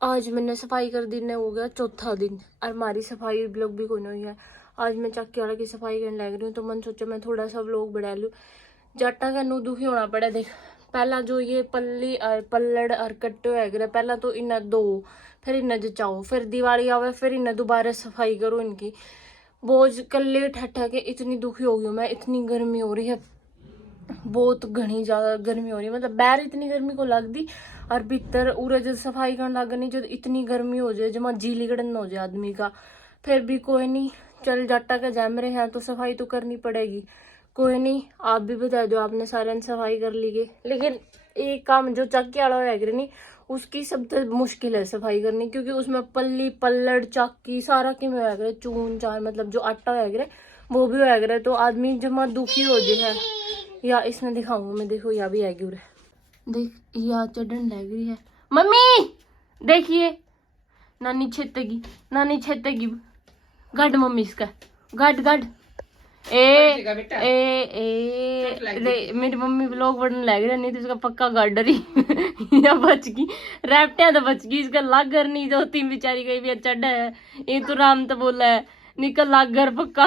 आज मैंने सफाई कर दी ने हो गया चौथा दिन और हमारी सफाई ब्लॉग भी कोई नहीं है। आज मैं चक्की वाला की सफाई करने लग रही हूँ तो मन सोचा मैं थोड़ा सा व्लॉग बढ़ा लूँ। जट्टा का नू दुखी होना पड़ा। देख पहला जो ये पल्ली और पल्लड़ और कट्टे है पहला तो इन्हें दो फिर इन्हें जचाओ फिर दिवाली आवे फिर इन्हें दोबारा सफाई करो इनकी। बोझ कल्ले ठट्ठा के इतनी दुखी हो गई हूँ मैं। इतनी गर्मी हो रही है बहुत घनी ज्यादा गर्मी हो रही है। मतलब बाहर इतनी गर्मी को लगती और भीतर उरे जब सफाई करने लग नहीं जब इतनी गर्मी हो जाए जमा जी लिगड़न हो जाए आदमी का। फिर भी कोई नहीं चल जट्टा के जम रहे हैं तो सफाई तो करनी पड़ेगी। कोई नहीं आप भी बता दो आपने सारे ने सफाई कर ली है। लेकिन एक काम जो चक्की वाला है नहीं उसकी सबसे मुश्किल है सफाई करनी क्योंकि उसमें पल्ली पल्लड़ चाकी सारा कि में चून चार मतलब जो आटा है वो भी है तो आदमी जमा दुखी हो जाए है। या इसमें दिखाऊंगा मैं। देखो या भी आएगी उरे देख या चढ़न लग रही है। मम्मी देखिए नानी छेतेगी गड मम्मी इसका गड गड ए मेरी मम्मी लोग बढ़ने लग रहे नहीं तो इसका पक्का गड रही या बच गई रैप्टिया तो बच गई इसका लाग घर नहीं जो तीन बेचारी गई भी चढ़ है ये तो राम तो बोला है निकल लाग घर पक्का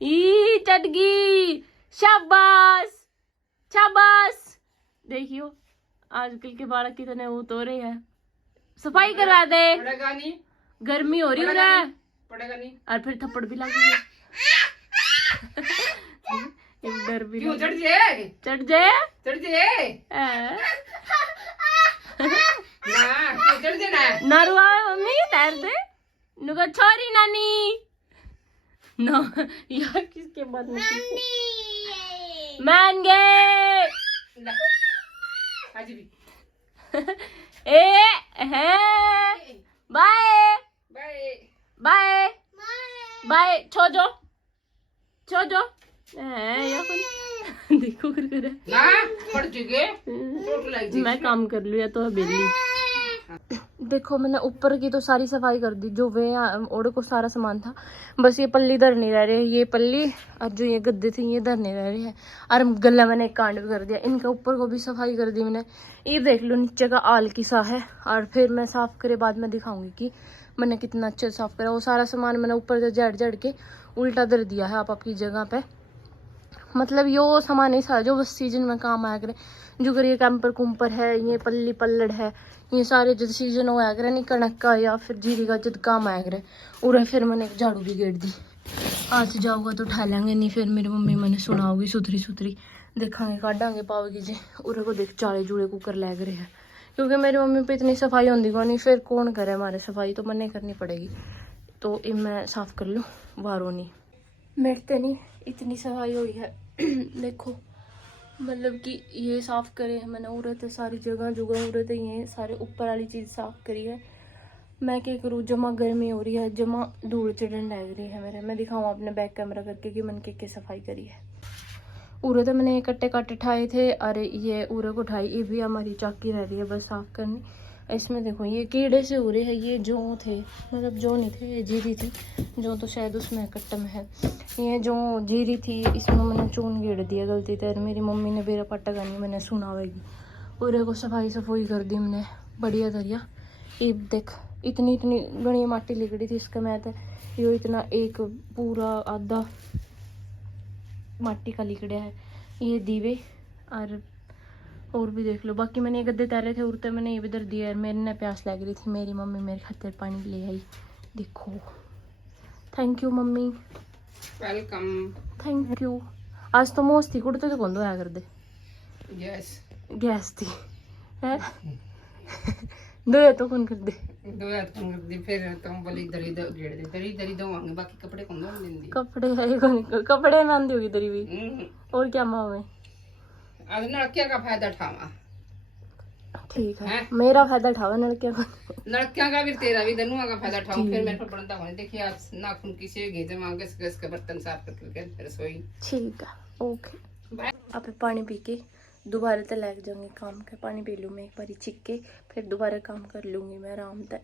ई चढ़ गई शाबाश शाबाश। देखियो आजकल के बालक कितने वो तो रहे हैं। सफाई करवा दे गर्मी हो रही है और फिर थप्पड़ भी लगी एक डर भी चढ़ जाए ना रुआ मम्मी तैर दे नुका छोरी नानी ना यार किसके बाद में मान गए ए है बाय बाय बाय छोजो छोजो देखो मैं काम कर लूँ या तो बेली। देखो मैंने ऊपर की तो सारी सफाई कर दी जो वे ओढ़े को सारा सामान था बस ये पल्ली धरने रह रहे हैं। ये पल्ली और जो ये गद्दे थे ये धरने रह रहे हैं और गला मैंने एक कांड भी कर दिया। इनका ऊपर को भी सफाई कर दी मैंने। ये देख लो नीचे का आल किसा है और फिर मैं साफ करे बाद में दिखाऊंगी कि मैंने कितना अच्छे से साफ करा। वो सारा सामान मैंने ऊपर से जड़ जड़ के उल्टा धर दिया है आप आपकी जगह पे। मतलब यो सामान ऐसा है जो बस सीजन में काम आया करे जो कर ये कैंपर कुम्पर है ये पल्ली पल्लड़ है ये सारे जब सीजन हो आया करे नहीं कणक का या फिर जीरी का जब काम आया करे और फिर मैंने एक झाड़ू भी गेड़ दी। आज जाऊँगा तो उठा लेंगे नहीं फिर मेरी मम्मी मैंने सुनाओगी सुथरी सुथरी देखांगे काटांगे पाओगी जी उरे को देख चाले जूड़े कुकर लग रहे हैं क्योंकि मेरी मम्मी पे इतनी सफाई होती को नहीं फिर कौन करे हमारे सफाई तो मन्ने करनी पड़ेगी। तो मैं साफ कर लूँ वारों नहीं मेरते नहीं इतनी सफाई हुई है देखो मतलब कि ये साफ करे मैंने उरत सारी जगह जुगह उरत ये सारे ऊपर वाली चीज़ साफ करी है। मैं क्या करूँ जमा गर्मी हो रही है जमा धूल चढ़न लग रही है मेरे। मैं दिखाऊँ अपने बैक कैमरा करके कि मैंने क्या सफाई करी है। उरे तो मैंने कट्टे काटे उठाए थे अरे ये उरे को उठाई ये भी हमारी चाकी रह रही है बस साफ करनी। इसमें देखो ये कीड़े से हो रहे हैं ये जो थे मतलब जो नहीं थे ये जीरी थी जो तो शायद उसमें कट्टे में है। ये जो जीरी थी इसमें मैंने चून गेड़ दिया गलती से मेरी मम्मी ने बेरा पट्टा करनी मैंने सुनावेगी पूरे को सफाई सफाई कर दी मैंने बढ़िया दरिया। ये देख इतनी इतनी गणी माटी लिगड़ी थी इसका मैं तो ये इतना एक पूरा आधा माटी का लिगड़ा है ये दीवे और भी देख लो। बाकी मैंने ये गद्दे तैरे थे उड़ते मैंने ये भी धर दिया। मेरे ने प्यास लग रही थी मेरी मम्मी मेरे खातिर पानी ले आई देखो। Thank you mummy welcome thank you. आज तो मोस थी कुड़ते तो कौन आया कर दे गैस थी है दो तो कौन कर दे फिर तुम बोली दरी दो गेड़ दे दरी दो आंगे बाकी कपड़े कौन दो देंदी कपड़े है कौन कपड़े में आंधी होगी दरी भी और क्या माँ में आज नलकिया का फायदा उठावा ठीक है मेरा फायदा उठावा नलकिया का नलकिया का भी तेरा भी दोनों का फायदा उठाऊं फिर मेरे को बनता होने देखिए आज नाखून किसी घेजे मांगे गैस के बर्तन साफ करके फिर सोई ठीक है ओके। आप पानी पी के दोबारा तो लग जाऊंगी काम के। पानी पी लूँ मैं एक बारी छिक के फिर दोबारा काम कर लूँगी मैं आराम से।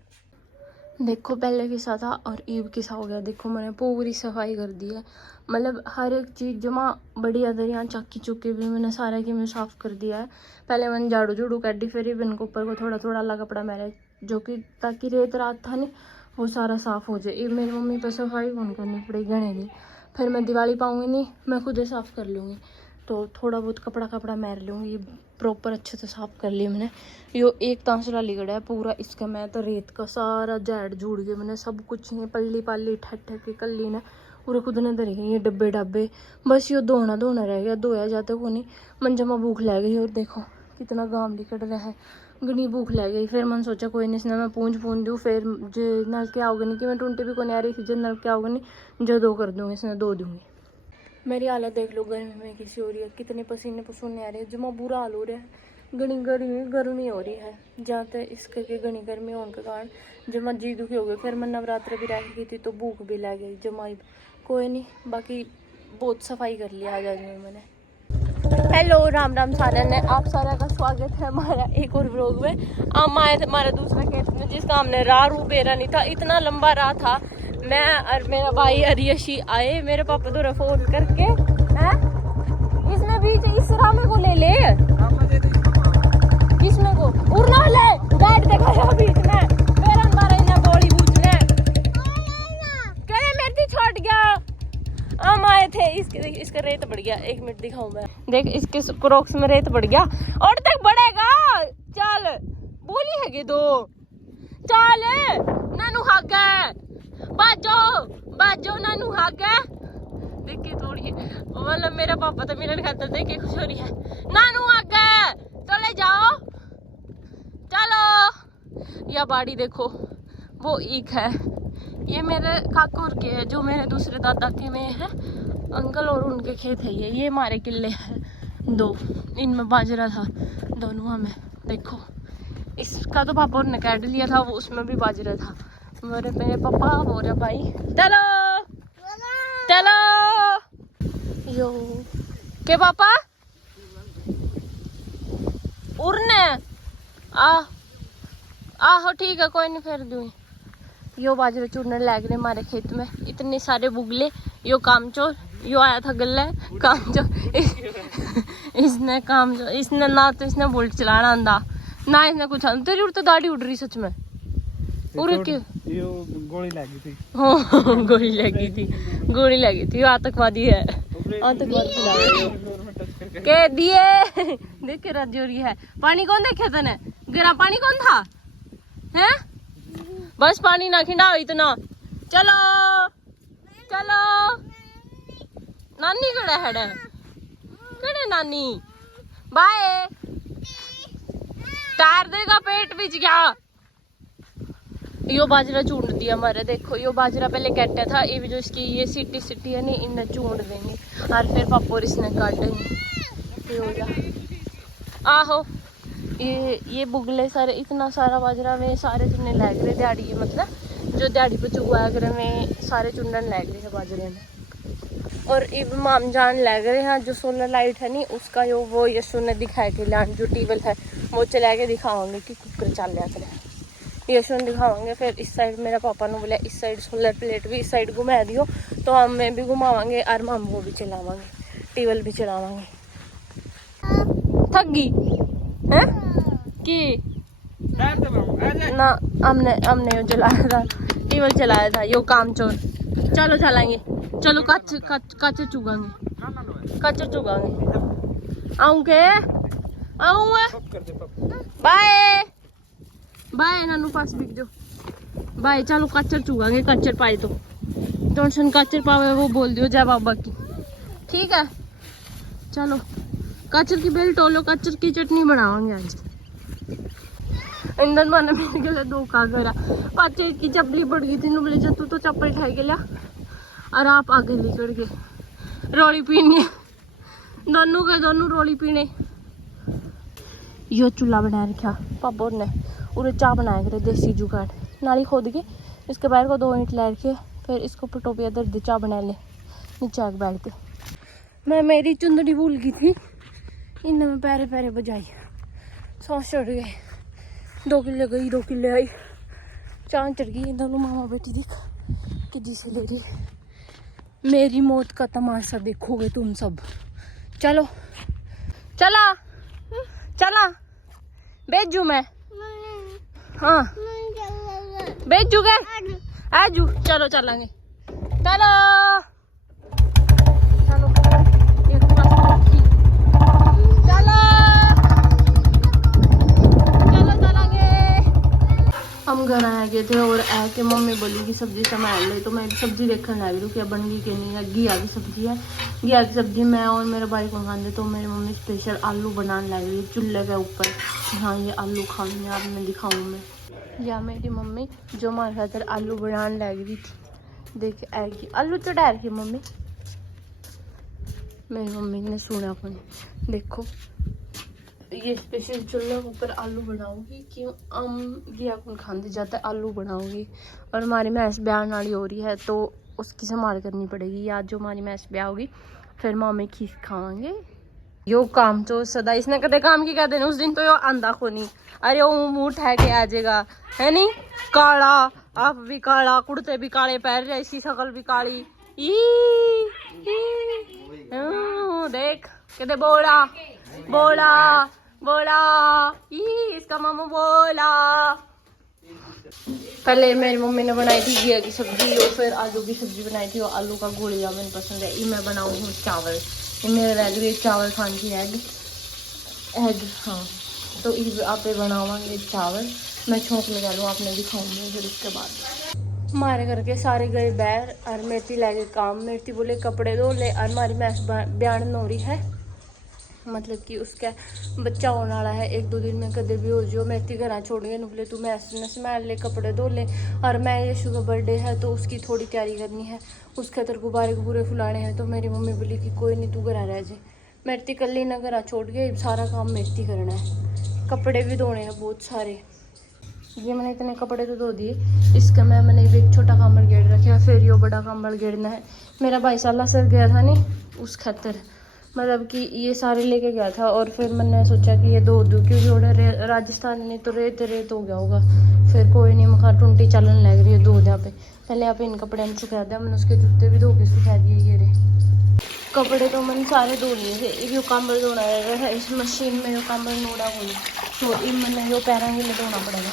देखो पहले किसा था और ईब किसा हो गया। देखो मैंने पूरी सफाई कर दी है मतलब हर एक चीज़ जमा बढ़िया दरिया चाकी चुकी भी मैंने सारा की मैं साफ़ कर दिया है। पहले मैंने झाड़ू झाड़ू काटी फिर इनको ऊपर को थोड़ा थोड़ा अल्लाह कपड़ा मेरे जो कि ताकि रेत रात था नहीं वो सारा साफ़ हो जाए। ये मेरी मम्मी पर सफाई कौन करनी पड़ेगी घने दिन, फिर मैं दिवाली पाऊँगी नहीं, मैं खुद ही साफ़ कर लूँगी। तो थोड़ा बहुत कपड़ा मार लूँगी। ये प्रॉपर अच्छे से साफ़ कर लिया मैंने। यो एक तांसला लिगड़ा है पूरा इसका, मैं तो रेत का सारा झाड़ झूड़ के मैंने सब कुछ ये पल्ली पाली ठक ठक के कर ली ना, पूरे खुद ने धरे ये डब्बे डब्बे। बस यो धोना रह गया, धोया जाता को नहीं। मंजमा भूख लग गई और देखो कितना गाम निकट रहा है, घनी भूख लग गई। फिर मैंने सोचा कोई नहीं, इसने मैं पूंछ दूँ, फिर जो नलके आओगे नहीं कि मैं टूंटी भी को नहीं आ रही थी, जो नलके आओगे नहीं जो दो कर दूँगी, इसने दो दूँगी। मेरी हालत देख लो गर्मी में किसी हो रही है, कितने पसीने पसूने आ रहे हैं, जमा बुरा हाल हो रहा है। घनी गर्मी हो रही है, जहाँ तक इस करके घनी गर्मी होने के कारण जमा जी दुखी हो गई। फिर मैं नवरात्र भी रह गई थी तो भूख भी लग गई जमा। कोई नहीं, बाकी बहुत सफाई कर लिया आज में मैंने। हेलो राम राम सारे ने, आप सारा का स्वागत है हमारा एक और व्लॉग में। हम आए थे हमारा दूसरा खेत में जिसका हमने राह रू बेरा नहीं था, इतना लंबा राह था। मैं और मेरा भाई अरियशी आए, मेरे पापा तो फोन करके हैं इसमें बीच इस राह में को ले ले, किसमें को उड़ना ले गाइड देखा जा बीच में बेरन बारे ना गोली बूझने करे मेरे छोड़ गया। हम आए थे इसका रेत बढ़ गया, 1 मिनट दिखाऊं मैं, देख इसके क्रॉक्स में रेत बढ़ गया और तक बढ़ेगा। चल बोली है दो चल नानू हागे बाजो नानू हागे। देखिए थोड़ी मतलब मेरा पापा तो मेरे खाता देख के खुश हो रही है। नानू आगे चले जाओ चलो। या बाड़ी देखो वो एक है, ये मेरे काकोर के है जो मेरे दूसरे दादा के में है, अंकल और उनके खेत है। ये हमारे किले हैं 2, इनमें बाजरा था दोनों में। देखो इसका तो पापा ने काट लिया था, वो उसमें भी बाजरा था। मेरे पापा हो रहा भाई चलो चलो यो के पापा उड़ने आहो ठीक है कोई नहीं फिर दूँ। यो बाजरे चूरने लग रहे हमारे खेत में, इतने सारे बुगले। यो कामचोर यो आया था गले कामचोर इसने ना तो इसने बोल्ट चलाना आंदा ना इसने कुछ। तेरी उड़ तो दाढ़ी उड़ रही सच में उड़ क्यों? गोली लगी थी। हाँ गोली लगी थी। आतंकवादी है, आतंकवादी फैला के दिए देख के राजौरी है। पानी कौन देखे तने गिरा, पानी कौन था है? बस पानी ना खिंडा इतना। चलो चलो नानी कड़े है कड़े नानी बाय टायर देगा पेट बिच गया। यो बाजरा चूंड दिया हमारे, देखो यो बाजरा पहले कहता था, ये भी जो इसकी ये सिटी है नहीं इन्हें चूंड देंगे और फिर पापा और इसने काटेंगे। आहो ये बुगले सारे इतना सारा बाजरा में सारे चुनने लग रहे दिहाड़ी, मतलब जो दिहाड़ी पे चुआ करे में सारे चुनन लग रहे हैं बाजरे में। और इब माम जान लग रहे हैं जो सोलर लाइट है नहीं उसका यो वो यशु ने दिखाया के लान जो टीवल है वो चला के दिखावांगे कि कुकर चल रहा करे, यशु ने दिखावांगे। फिर इस साइड मेरा पापा ने बोला इस साइड सोलर प्लेट भी इस साइड घुमा दियो, तो हम मैं भी घुमावांगे और माम वो भी चलावांगे, टीवल भी चलावांगे। थक गई है कि ना हमने यो चलाया था, टीवल चलाया था यो काम चोर। चलो चलाएंगे, चलो कच्चे चुगांगे आऊंगे बाय बाय नानू पास बिक जो बाय। चलो कच्चर चुगांगे, कच्चर पाए तो टेंशन कच्चर पावे वो बोल दियो जय बाबा की, ठीक है। चलो कच्चर की बेल टोलो, कच्चर की चटनी बनावांगे आज। इंदन माने मेरे के लिए धोखा करा, पाचे की चपली पड़ गई थी, बोले तू तो चप्पल उठा के लिया और आप आगे निकल गए रोली पीने, दोनों रोली पीने। यो चूल्हा बना रखा पापा ने, उरे चाय बनाया करे देसी जुगाड़, नाली खोद के इसके बाहर को 2 ईंट ला रखे, फिर इसको पटोपिया दर्द दे चाय बना ले नीचे आके बैठ के। मैं मेरी चुंदड़ी भूल गई थी, इनने में पैरे बजाई, सांस चढ़ गए। 2 किले गई 2 किले आई, चांद चढ़ गई। दोनों मामा बेटी देख कि जिसे ले रही, मेरी मौत का तमाशा देखोगे तुम सब। चलो चला चला भेजू मैं हाँ बेचू गए आजू चलो चलेंगे चलो चलो एक चलो चलो चलेंगे। हम घर आ गए थे और आके मम्मी बोली कि सब्जी संभाल ले, तो मैं सब्जी देखने लग रही क्या बन गई कि नहीं है। घिया की सब्जी है, घिया की सब्जी मैं और मेरा भाई को खाते, तो मेरी मम्मी स्पेशल आलू बनाने लग रही है चूल्हे के ऊपर। हाँ ये आलू खाऊंगी, आप मैं दिखाऊँ मैं। या मेरी मम्मी जो हमारे खातर आलू बनाने लग रही थी, देख आएगी आलू तो डाल के मम्मी। मेरी मम्मी ने सुना कौन, देखो ये स्पेशल चूल्हे के ऊपर आलू बनाऊंगी, क्यों हम घिया कौन खाते जाता है आलू बनाऊंगी। और हमारी मैस ब्याह वाली हो रही है तो उसकी संभाल करनी पड़ेगी। या जो हमारी मैस ब्याह होगी फिर मम्मी खीस खावांगे। यो काम तो सदा इसने कदे काम की कहते उस दिन तो यो आंदा को नहीं। अरे वो मुंह उठा के आ जाएगा है नहीं, काला आप भी काला, कुर्ते भी काले पैर रहे, इसकी शकल भी काली। देख कहते बोला बोला बोला इसका मामू बोला। पहले मेरी मम्मी ने बनाई थी घिया की सब्जी और फिर आलू की सब्जी बनाई थी और आलू का गोलिया मैंने पसंद है। ये मैं बनाऊंगी चावल, ये मेरे रह गए चावल खान की एग हाँ, तो ये आप बनावांगे चावल। मैं छोंक लगा लूँ, आपने दिखाऊंगी फिर उसके बाद। हमारे घर के सारे गए बैर और मेथी लगे काम। मेथी बोले कपड़े धो ले और हमारी मैस बयान हो रही है, मतलब कि उसका बच्चा होने वाला है 1-2 दिन में कदे भी हो जो। मेथी घर छोड़ गए बोले तू मैस न संभाल ले, कपड़े धो ले। और मैं यशु का बर्थडे है तो उसकी थोड़ी तैयारी करनी है, उसके अंदर गुब्बारे गुब्बारे फुलाने हैं। तो मेरी मम्मी बोली कि कोई नहीं तू घर रह जाए। मेथी कल ही ना घर छोड़ गए, सारा काम मेथी करना है। कपड़े भी धोने हैं बहुत सारे। ये मैंने इतने कपड़े तो धो दिए, इसका मैंने एक छोटा कम्बल गेड़ रखा, फिर ये बड़ा कम्बल गेड़ना है। मेरा भाई साला सर गया था नहीं उस खातर, मतलब कि ये सारे लेके गया था। और फिर मैंने सोचा कि ये धो दूँ क्योंकि थोड़े राजस्थान में तो रेत हो गया होगा। फिर कोई नहीं मखा टूंटी चलन लग रही है दो यहाँ पे। पहले आप इन कपड़े में सुखा दिया, मैंने उसके जूते भी धो के सुखा दिए। ये रे कपड़े तो मैंने सारे धो लिए थे। यो कम्बल धोना है इस मशीन में, यो कम्बल नोड़ा होगी तो इन मैंने यो पैरों के लिए धोना पड़ेगा।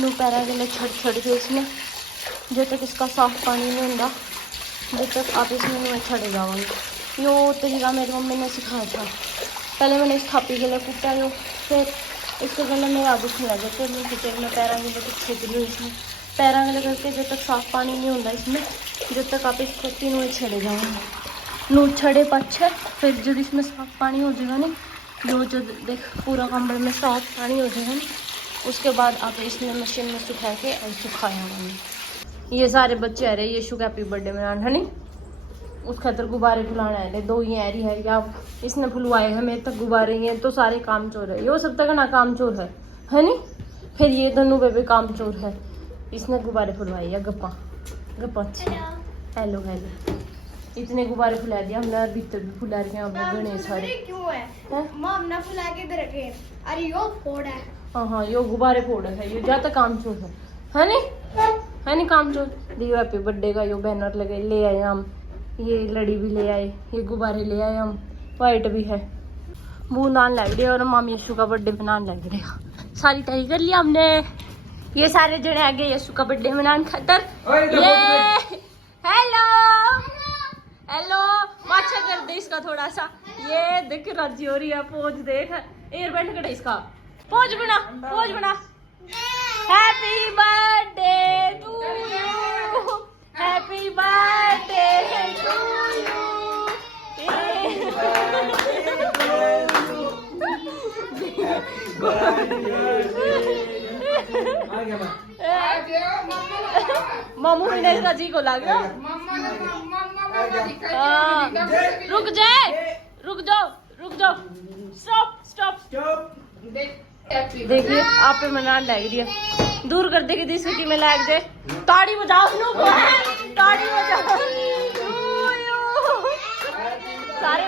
नो पैरों के लिए छड़ के इसमें जब तक इसका साफ पानी नहीं होगा जब तक आप इसमें नहीं छड़े जाओगे। यो तरीका मेरी मम्मी ने सिखाया था। पहले मैंने इस थापी के लिए कूटा यो, फिर इसके गले में याद उसमें आ जाते हैं फिर मैं पैरों के लिए कुछ छेद लूँ इसमें। पैरों के लिए करके जब तक साफ पानी नहीं होता इसमें जब तक आप इसको तीनों छड़े जाओगे। नू छड़े पाछे फिर जब इसमें साफ पानी हो जाएगा नहीं, जो देख पूरा कम्बल में साफ पानी हो जाएगा नहीं, उसके बाद आप इसमें मशीन में सुखा के और सुखाया। ये सारे बच्चे आ रहे यशु का हैप्पी बर्थडे मनाने है नहीं, उस खातर गुब्बारे फुलाना है। 2 ही ऐरी है या इसने फुलवाए हैं मेरे तक गुब्बारे हैं तो सारे काम चोर है। यो सब तक ना काम चोर है नहीं। फिर ये दोनों बेबे काम चोर है, इसने गुब्बारे फुलवाए है। गप्पा गप्पा हेलो हेलो इतने गुब्बारे फुला दिया हमने, भीतर भी फुला रहे हैं हमने गणेश सारे। क्यों है हमने फुला के दे रखे। अरे यो फोड़ है। हाँ यो गुब्बारे फोड़ है, ये ज्यादा काम चोर है नहीं काम चोर। दियो हैप्पी बर्थडे का यो बैनर लगे ले आए हम, ये लड़ी भी ले आए, ये गुब्बारे ले आए हम, वाइट भी है। बूंदान लग रही है और मामी यशु का बर्थडे मनाने लग रही है। सारी तैयारी कर लिया हमने, ये सारे जने आ गए यशु का बर्थडे मनाने खातर। हेलो हेलो अच्छा कर दे इसका थोड़ा सा। ये देख राजी हो रही है, पोज देख एयरबैंड कटे इसका। पोज बना happy birthday to you, happy birthday to you. मामू ने राजी को लगा। रुक जाओ स्टॉप। देखिए आप पे मनान लग रही है, दूर कर देगी इसकी में लग जाए। ताड़ी बजाओ ताड़ी बजाओ सारे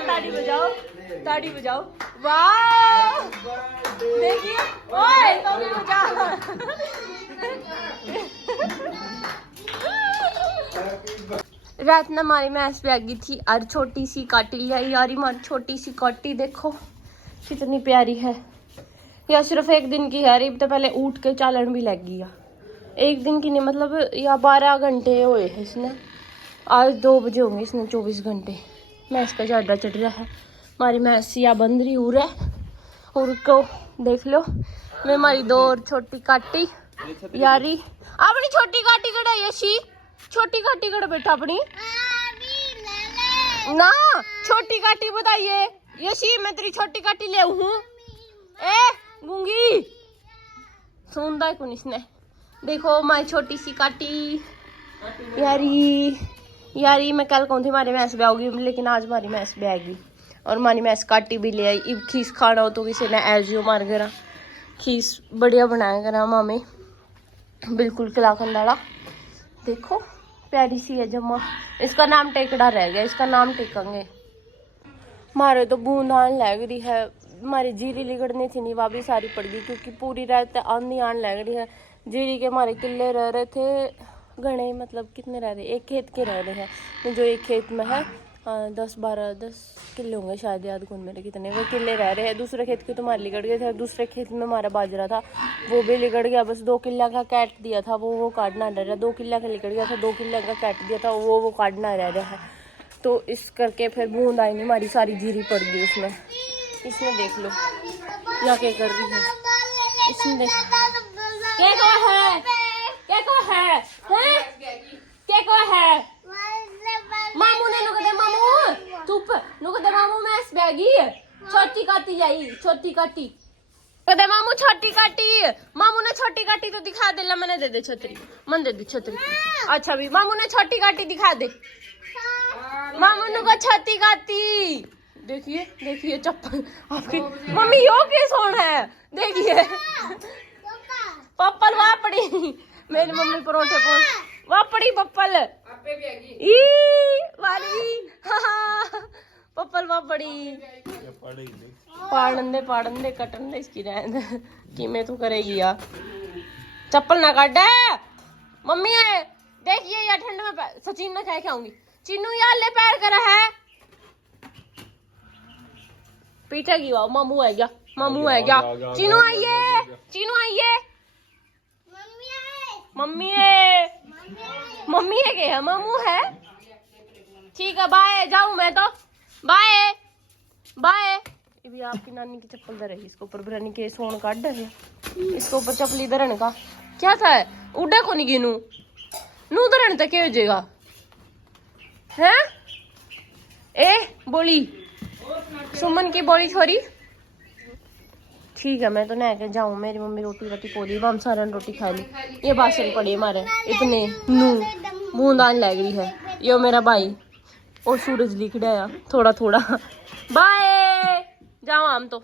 ताड़ी बजाओ वाह। देखिए ओए तो भी बजा। रात में हमारी मैस पे आ गई थी और छोटी सी काटी ली आई यार। हमारी छोटी सी काटी देखो कितनी प्यारी है। या सिर्फ एक दिन की है रीब तो पहले उठ के चालन भी लग गया। एक दिन की नहीं मतलब या 12 घंटे हुए हैं इसने। आज 2 बजे होंगे इसने 24 घंटे। मैस का ज़्यादा चढ़ रहा है। हमारी मैस या बंद रही हो रहा है। और को देख लो मैं हमारी 2 और छोटी काटी यारी अपनी छोटी काटी कड़ा यशी छोटी काटी कड़ा बेटा अपनी ना छोटी काटी बताइए यशी मैं तेरी छोटी काटी ले हूँ। ए गूंगी सुनता है कौन इसने। देखो मारी छोटी सी काटी यारी मैं कल कौन थी हमारी मैस भी आओगी लेकिन आज हमारी मैस भी आएगी। और हमारी मैस काटी भी ले आई। इब खीस खाना हो तो किसी ने एजियो मार करा खीस बढ़िया बनाया करा मामे बिल्कुल कलाकंदाड़ा। देखो प्यारी सी है जम्मा। इसका नाम टेकड़ा रह गया इसका नाम टेकेंगे। मारे तो बूंदान लग रही है। हमारी जीरी लिगड़नी थी नहीं वह भी सारी पड़ गई क्योंकि पूरी रात आंधी आने लग रही है। जीरी के हमारे किले रह रहे थे घने मतलब कितने रह रहे एक खेत के रह रहे हैं जो एक खेत में है 10 किले होंगे शायद याद कौन मेरे कितने वो किले रह रहे हैं। दूसरे खेत के तो हमारे लिगड़ गए थे। दूसरे खेत में हमारा बाजरा था वो भी लिगड़ गया। बस 2 किला का काट दिया था वो काटना रह रहा। 2 किला का लिगड़ गया था 2 किला का काट दिया था वो काटना रह रहा है। तो इस करके फिर बूंद आई नहीं हमारी सारी जीरी पड़ गई उसमें। इसमें देख लो या क्या कर रही है इसमें देख क्या है मामू ने नुकदे मामू चुप नुकदे मामू मैस बैगी छोटी काटी लाई छोटी काटी कदे मामू छोटी काटी मामू ने छोटी काटी तो दिखा दे ला मैंने दे दे छतरी मन दे दे छतरी। अच्छा भी मामू ने छोटी काटी दिखा दे मामू ने को छोटी काटी देखिए देखिए चप्पल आपकी मम्मी यो के सोन है देखिए पप्पल वहाँ पड़ी मेरी मम्मी परोठे पोल वहाँ पड़ी पप्पल ई वाली पप्पल वहाँ पड़ी पाड़न दे कटन दे इसकी रहन कि मैं तू करेगी यार चप्पल ना काट मम्मी है देखिए यार ठंड में सचिन ना क्या खाऊंगी चीनू यार ले पैर कर है पीटेगी वाह मामू है क्या चीनू आइए मम्मी है क्या मामू है ठीक है बाय जाऊं मैं तो बाय भी आपकी नानी की चप्पल दे रही इसके ऊपर बरानी के सोन काट है इसके ऊपर चप्पली धरने का क्या था उड़ा को नहीं गिनू नू धरने तक क्या हो जाएगा है ए बोली सुमन की बोली छोरी ठीक है मैं तो नहा के जाऊं। मेरी मम्मी रोटी पोली हम सारा रोटी खा ली। ये बासन पड़े हमारे इतने नू बूंदान लग रही है। यो मेरा भाई और सूरज लिख रहा थोड़ा बाय जाओ हम तो।